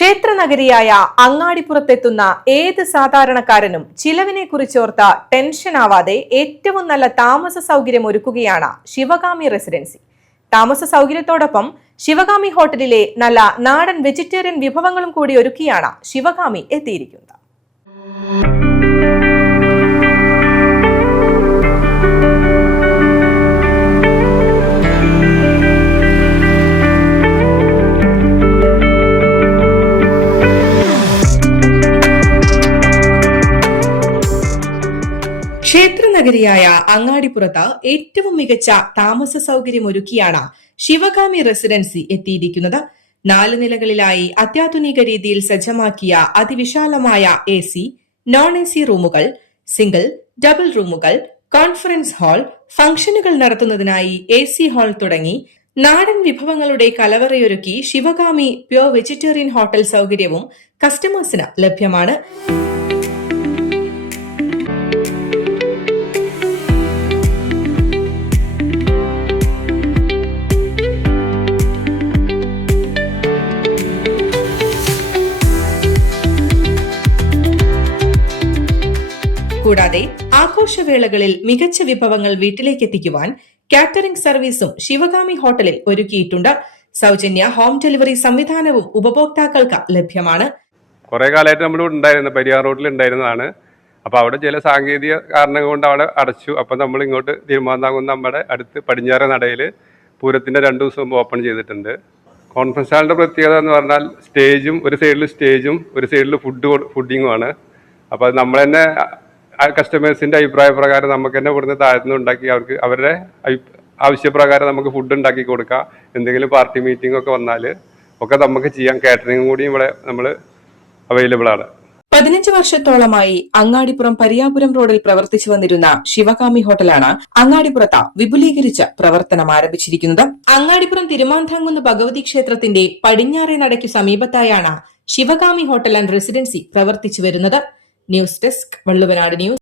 ക്ഷേത്രനഗരിയായ അങ്ങാടിപ്പുറത്തെത്തുന്ന ഏത് സാധാരണക്കാരനും ചിലവിനെ കുറിച്ചോർത്ത ടെൻഷനാവാതെ ഏറ്റവും നല്ല താമസ സൗകര്യം ഒരുക്കുകയാണ് ശിവകാമി റെസിഡൻസി. താമസ സൗകര്യത്തോടൊപ്പം ശിവകാമി ഹോട്ടലിലെ നല്ല നാടൻ വെജിറ്റേറിയൻ വിഭവങ്ങളും കൂടി ഒരുക്കിയാണ് ശിവകാമി എത്തിയിരിക്കുന്നത്. ക്ഷേത്രനഗരിയായ അങ്ങാടിപ്പുറത്ത് ഏറ്റവും മികച്ച താമസ സൗകര്യം ഒരുക്കിയാണ് ശിവകാമി റെസിഡൻസി എത്തിയിരിക്കുന്നത്. 4 നിലകളിലായി അത്യാധുനിക രീതിയിൽ സജ്ജമാക്കിയ അതിവിശാലമായ AC, നോൺ AC റൂമുകൾ, സിംഗിൾ, ഡബിൾ റൂമുകൾ, കോൺഫറൻസ് ഹാൾ, ഫംഗ്ഷനുകൾ നടത്തുന്നതിനായി AC ഹാൾ തുടങ്ങി നാടൻ വിഭവങ്ങളുടെ കലവറയൊരുക്കി ശിവകാമി പ്യൂർ വെജിറ്റേറിയൻ ഹോട്ടൽ സൗകര്യവും കസ്റ്റമേഴ്സിന് ലഭ്യമാണ്. കൂടാതെ ആഘോഷവേളകളിൽ മികച്ച വിഭവങ്ങൾ വീട്ടിലേക്ക് എത്തിക്കുവാൻ കാറ്ററിംഗ് സർവീസും ശിവകാമി ഹോട്ടലിൽ ഒരുക്കിയിട്ടുണ്ട്. സൗജന്യ ഹോം ഡെലിവറി സംവിധാനവും ഉപഭോക്താക്കൾക്ക് ലഭ്യമാണ്. കുറെ കാലമായിട്ട് നമ്മൾ ഉണ്ടായിരുന്ന പരിയാർ റോഡിൽ ഉണ്ടായിരുന്നതാണ്. അപ്പോൾ അവിടെ ചില സാങ്കേതിക കാരണങ്ങൾ കൊണ്ട് അവിടെ അടച്ചു. അപ്പോൾ നമ്മൾ ഇങ്ങോട്ട് തിരുമാന്താകുന്ന നമ്മുടെ അടുത്ത് പടിഞ്ഞാറ നടയിൽ പൂരത്തിന്റെ 2 ദിവസം മുമ്പ് ഓപ്പൺ ചെയ്തിട്ടുണ്ട്. കോൺഫറൻസ് ഹാളിന്റെ പ്രത്യേകത എന്ന് പറഞ്ഞാൽ സ്റ്റേജും ഒരു സൈഡിൽ ഫുഡിങ്ങുമാണ്. അപ്പോൾ അത് നമ്മൾ തന്നെ കസ്റ്റമേഴ്സിന്റെ അഭിപ്രായ പ്രകാരം നമുക്ക് തന്നെ ഇവിടുന്ന് താഴ്ന്നു ഉണ്ടാക്കി അവർക്ക് അവരുടെ ആവശ്യപ്രകാരം നമുക്ക് ഫുഡ് ഉണ്ടാക്കി കൊടുക്കാം. എന്തെങ്കിലും പാർട്ടി മീറ്റിംഗ് ഒക്കെ വന്നാൽ ഒക്കെ നമുക്ക് ചെയ്യാം. കാറ്ററിംഗും കൂടി ഇവിടെ നമ്മൾ അവൈലബിൾ ആണ്. 15 വർഷത്തോളമായി അങ്ങാടിപ്പുറം പരിയാപുരം റോഡിൽ പ്രവർത്തിച്ചു വന്നിരുന്ന ശിവകാമി ഹോട്ടലാണ് അങ്ങാടിപ്പുറത്ത് വിപുലീകരിച്ച് പ്രവർത്തനം ആരംഭിച്ചിരിക്കുന്നത്. അങ്ങാടിപ്പുറം തിരുമാന്താംകുന്ന് ഭഗവതി ക്ഷേത്രത്തിന്റെ പടിഞ്ഞാറേ നടയ്ക്കു സമീപത്തായാണ് ശിവകാമി ഹോട്ടൽ ആൻഡ് റെസിഡൻസി പ്രവർത്തിച്ചു വരുന്നത്. News desk, Valluvanad news.